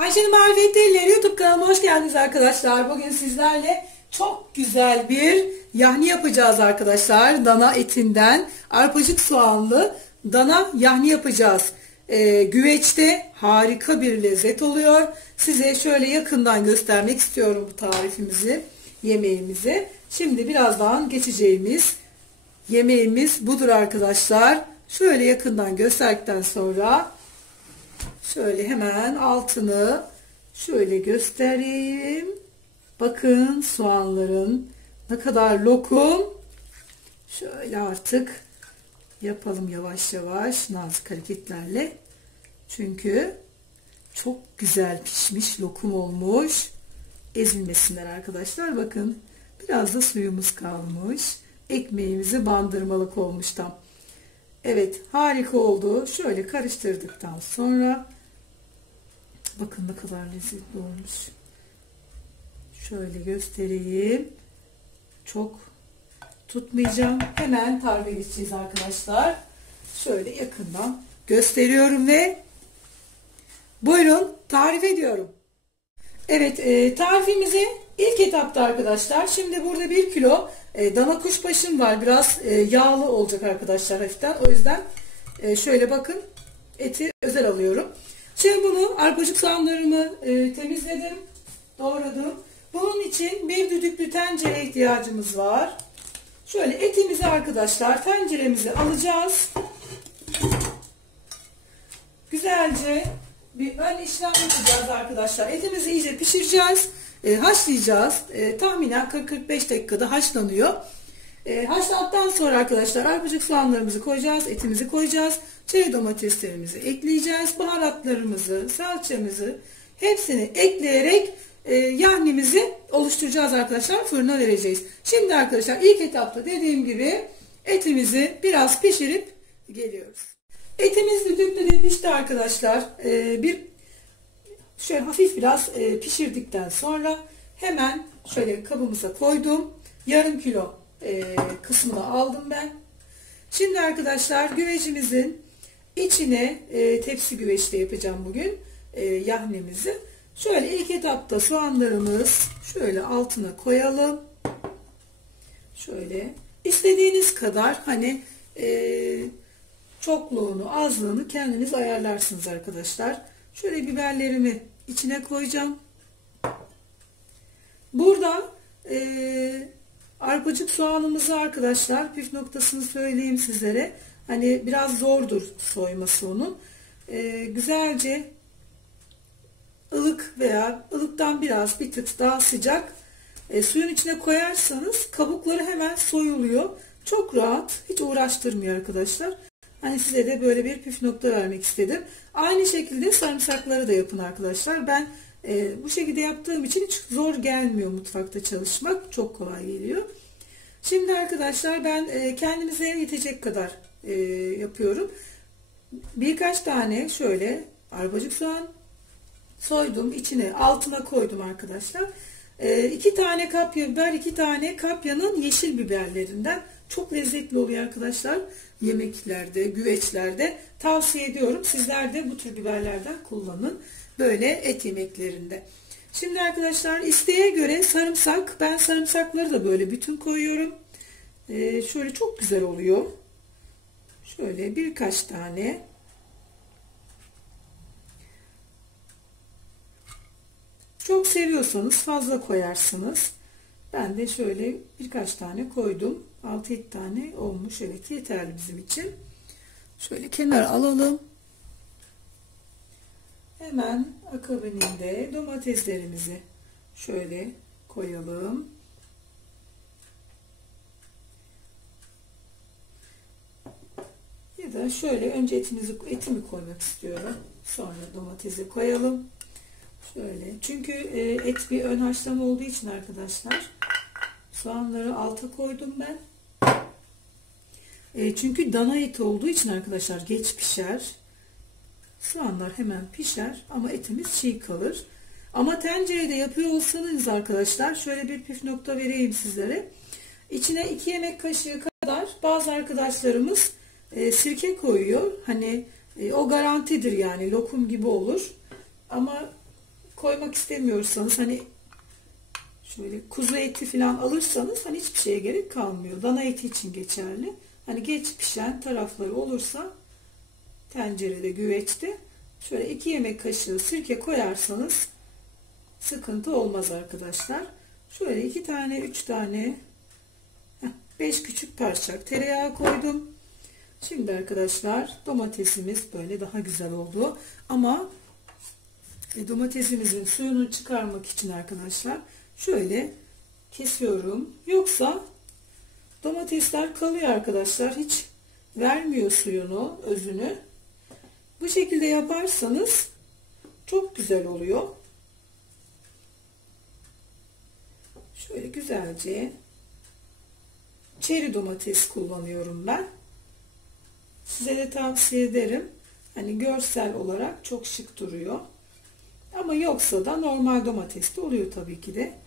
Ayşe'nin Marifetleriyle YouTube kanalıma hoş geldiniz arkadaşlar. Bugün sizlerle çok güzel bir yahni yapacağız arkadaşlar. Dana etinden arpacık soğanlı dana yahni yapacağız. Güveçte harika bir lezzet oluyor. Size şöyle yakından göstermek istiyorum bu tarifimizi, yemeğimizi. Şimdi birazdan geçeceğimiz yemeğimiz budur arkadaşlar. Şöyle yakından gösterdikten sonra şöyle hemen altını şöyle göstereyim. Bakın soğanların ne kadar lokum. Şöyle artık yapalım yavaş yavaş nazik hareketlerle. Çünkü çok güzel pişmiş lokum olmuş. Ezilmesinler arkadaşlar. Bakın biraz da suyumuz kalmış. Ekmeğimizi bandırmalık olmuş tam. Evet, harika oldu. Şöyle karıştırdıktan sonra bakın ne kadar lezzetli olmuş. Şöyle göstereyim. Çok tutmayacağım. Hemen tarife geçeceğiz arkadaşlar. Şöyle yakından gösteriyorum ve buyurun tarif ediyorum. Evet, tarifimizi ilk etapta arkadaşlar. Şimdi burada 1 kilo dana kuşbaşım var. Biraz yağlı olacak arkadaşlar hafiften. O yüzden şöyle bakın eti özel alıyorum. Şimdi bunu arpacık soğanlarımı temizledim, doğradım. Bunun için bir düdüklü tencereye ihtiyacımız var. Şöyle etimizi arkadaşlar tenceremize alacağız. Güzelce bir ön işlem yapacağız arkadaşlar. Etimizi iyice pişireceğiz. Haşlayacağız. Tahminen 40-45 dakikada haşlanıyor. Haşlandıktan sonra arkadaşlar arpacık soğanlarımızı koyacağız. Etimizi koyacağız. Çeri domateslerimizi ekleyeceğiz. Baharatlarımızı, salçamızı hepsini ekleyerek yahnimizi oluşturacağız arkadaşlar. Fırına vereceğiz. Şimdi arkadaşlar ilk etapta dediğim gibi etimizi biraz pişirip geliyoruz. Etimiz düdüklüde pişti arkadaşlar. Şöyle hafif biraz pişirdikten sonra hemen şöyle kabımıza koydum. Yarım kilo kısmını aldım ben. Şimdi arkadaşlar güvecimizin içine tepsi güveçte yapacağım bugün yahnimizi. Şöyle ilk etapta soğanlarımız şöyle altına koyalım. Şöyle istediğiniz kadar hani çokluğunu azlığını kendiniz ayarlarsınız arkadaşlar. Şöyle biberlerimi içine koyacağım. Burada arpacık soğanımızı arkadaşlar püf noktasını söyleyeyim sizlere. Hani biraz zordur soyması onun. Güzelce ılık veya ılıktan biraz bir tık daha sıcak suyun içine koyarsanız kabukları hemen soyuluyor. Çok rahat, hiç uğraştırmıyor arkadaşlar. Hani size de böyle bir püf nokta vermek istedim. Aynı şekilde sarımsakları da yapın arkadaşlar. Ben bu şekilde yaptığım için hiç zor gelmiyor mutfakta çalışmak. Çok kolay geliyor. Şimdi arkadaşlar ben kendimize yetecek kadar yapıyorum. Birkaç tane şöyle arpacık soğan soydum. İçine altına koydum arkadaşlar. 2 tane kapya biber, 2 tane kapyanın yeşil biberlerinden. Çok lezzetli oluyor arkadaşlar. Yemeklerde, güveçlerde tavsiye ediyorum. Sizler de bu tür biberlerden kullanın. Böyle et yemeklerinde. Şimdi arkadaşlar isteğe göre sarımsak. Ben sarımsakları da böyle bütün koyuyorum. Şöyle çok güzel oluyor. Şöyle birkaç tane. Çok seviyorsanız fazla koyarsınız. Ben de şöyle birkaç tane koydum. 6-7 tane olmuş. Evet, yeterli bizim için. Şöyle kenara alalım. Hemen akabininde domateslerimizi şöyle koyalım. Ya da şöyle önce etimi koymak istiyorum. Sonra domatesi koyalım. Şöyle. Çünkü et bir ön haşlama olduğu için arkadaşlar soğanları alta koydum ben. Çünkü dana et olduğu için arkadaşlar geç pişer. Soğanlar hemen pişer ama etimiz çiğ kalır. Ama tencerede yapıyor olsanız arkadaşlar şöyle bir püf nokta vereyim sizlere. İçine 2 yemek kaşığı kadar bazı arkadaşlarımız sirke koyuyor. Hani o garantidir yani lokum gibi olur. Ama koymak istemiyorsanız hani şöyle kuzu eti falan alırsanız hani hiçbir şeye gerek kalmıyor. Dana eti için geçerli. Hani geç pişen tarafları olursa tencerede, güveçte şöyle 2 yemek kaşığı sirke koyarsanız sıkıntı olmaz arkadaşlar. Şöyle 2 tane, 3 tane, 5 küçük parça tereyağı koydum. Şimdi arkadaşlar domatesimiz böyle daha güzel oldu. Ama domatesimizin suyunu çıkarmak için arkadaşlar şöyle kesiyorum. Yoksa domatesler kalıyor arkadaşlar. Hiç vermiyor suyunu, özünü. Bu şekilde yaparsanız çok güzel oluyor. Şöyle güzelce çeri domates kullanıyorum ben. Size de tavsiye ederim. Hani görsel olarak çok şık duruyor. Ama yoksa da normal domates de oluyor tabii ki de.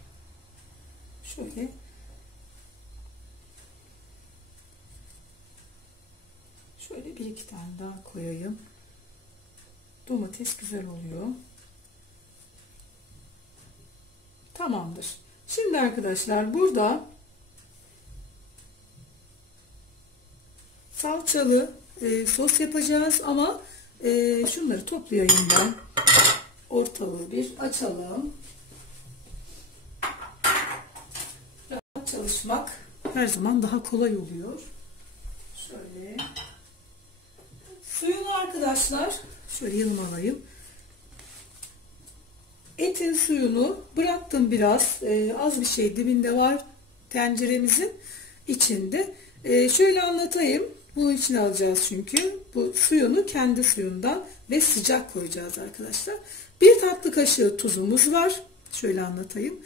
Şöyle bir iki tane daha koyayım. Domates güzel oluyor. Tamamdır. Şimdi arkadaşlar burada salçalı sos yapacağız ama şunları toplayayım ben. Ortalığı bir açalım. Rahat çalışmak her zaman daha kolay oluyor. Şöyle. Suyunu arkadaşlar şöyle yanıma alayım. Etin suyunu bıraktım biraz. Az bir şey dibinde var tenceremizin içinde. Şöyle anlatayım. Bunun için alacağız çünkü. Bu suyunu kendi suyundan ve sıcak koyacağız arkadaşlar. 1 tatlı kaşığı tuzumuz var. Şöyle anlatayım.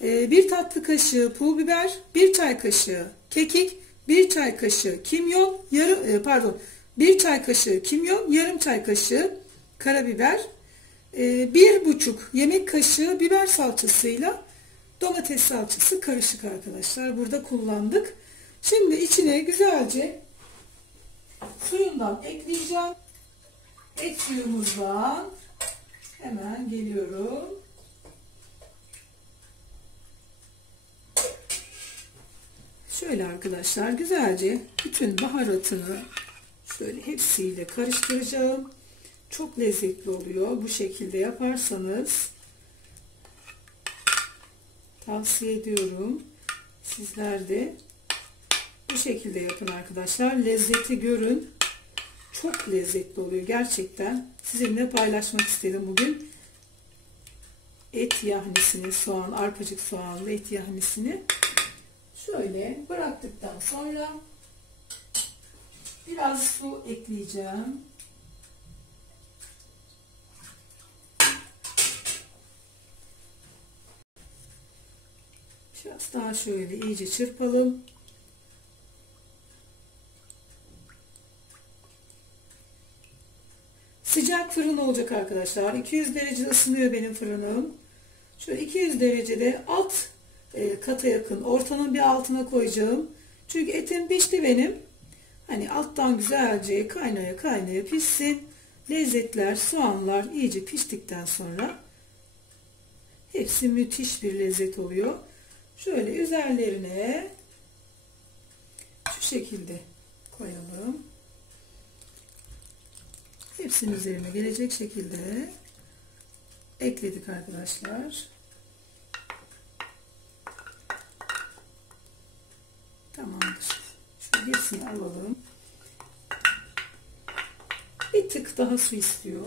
1 tatlı kaşığı pul biber, 1 çay kaşığı kekik, 1 çay kaşığı kimyon, 1 çay kaşığı kimyon, yarım çay kaşığı karabiber, 1,5 yemek kaşığı biber salçasıyla domates salçası karışık arkadaşlar. Burada kullandık. Şimdi içine güzelce suyundan ekleyeceğim. Et suyumuzdan hemen geliyorum. Şöyle arkadaşlar güzelce bütün baharatını şöyle hepsiyle karıştıracağım. Çok lezzetli oluyor. Bu şekilde yaparsanız tavsiye ediyorum. Sizler de bu şekilde yapın arkadaşlar. Lezzeti görün. Çok lezzetli oluyor gerçekten. Sizinle paylaşmak istedim bugün. Et yahnisini, soğan, arpacık soğanlı et yahnisini şöyle bıraktıktan sonra biraz su ekleyeceğim. Biraz daha şöyle iyice çırpalım. Sıcak fırın olacak arkadaşlar. 200 derece ısınıyor benim fırınım. Şöyle 200 derecede alt kata yakın, ortanın bir altına koyacağım. Çünkü etim pişti benim. Hani alttan güzelce kaynaya kaynaya pişsin. Lezzetler, soğanlar iyice piştikten sonra hepsi müthiş bir lezzet oluyor. Şöyle üzerlerine şu şekilde koyalım. Hepsinin üzerine gelecek şekilde ekledik arkadaşlar. Tamamdır. Şöyle hepsini alalım. Bir tık daha su istiyor.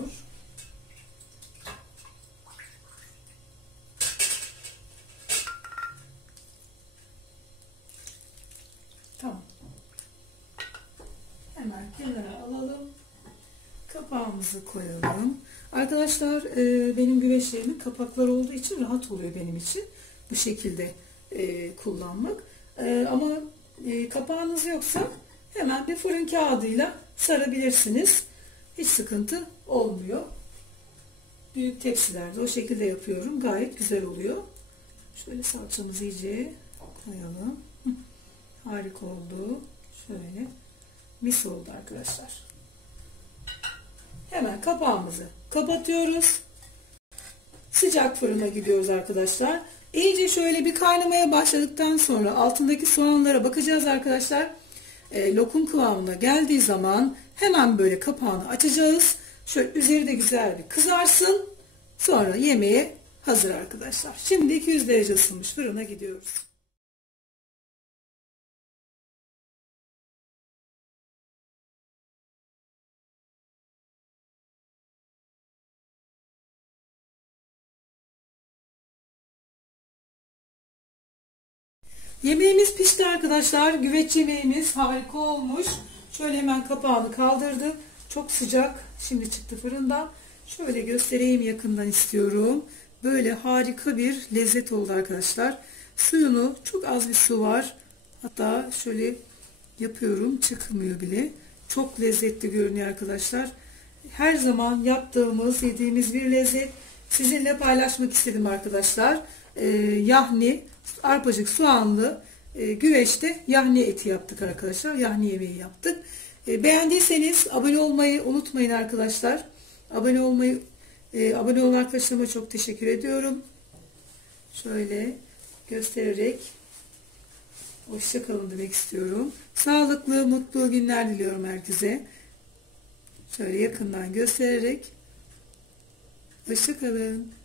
Tamam. Hemen kenara alalım. Kapağımızı koyalım. Arkadaşlar benim güveçlerimin kapakları olduğu için rahat oluyor benim için. Bu şekilde kullanmak. Ama kapağınız yoksa hemen bir fırın kağıdıyla sarabilirsiniz. Hiç sıkıntı olmuyor. Büyük tepsilerde o şekilde yapıyorum. Gayet güzel oluyor. Şöyle salçamızı iyice koyalım. Harika oldu. Şöyle mis oldu arkadaşlar. Hemen kapağımızı kapatıyoruz. sıcak fırına gidiyoruz arkadaşlar. İyice şöyle bir kaynamaya başladıktan sonra altındaki soğanlara bakacağız arkadaşlar. Lokum kıvamına geldiği zaman hemen böyle kapağını açacağız. Şöyle üzeri de güzel bir kızarsın. Sonra yemeğe hazır arkadaşlar. Şimdi 200 derece ısınmış fırına gidiyoruz. Yemeğimiz pişti arkadaşlar. Güveç yemeğimiz harika olmuş. Şöyle hemen kapağını kaldırdı. Çok sıcak. Şimdi çıktı fırından. Şöyle göstereyim yakından istiyorum. Böyle harika bir lezzet oldu arkadaşlar. Suyunu çok az bir su var. Hatta şöyle yapıyorum. Çıkmıyor bile. Çok lezzetli görünüyor arkadaşlar. Her zaman yaptığımız, yediğimiz bir lezzet. Sizinle paylaşmak istedim arkadaşlar. Yahni, arpacık soğanlı güveçte yahni eti yaptık arkadaşlar. Yahni yemeği yaptık. Beğendiyseniz abone olmayı unutmayın arkadaşlar. Abone olan arkadaşlarıma çok teşekkür ediyorum. Şöyle göstererek hoşça kalın demek istiyorum. Sağlıklı, mutlu günler diliyorum herkese. Şöyle yakından göstererek hoşça kalın.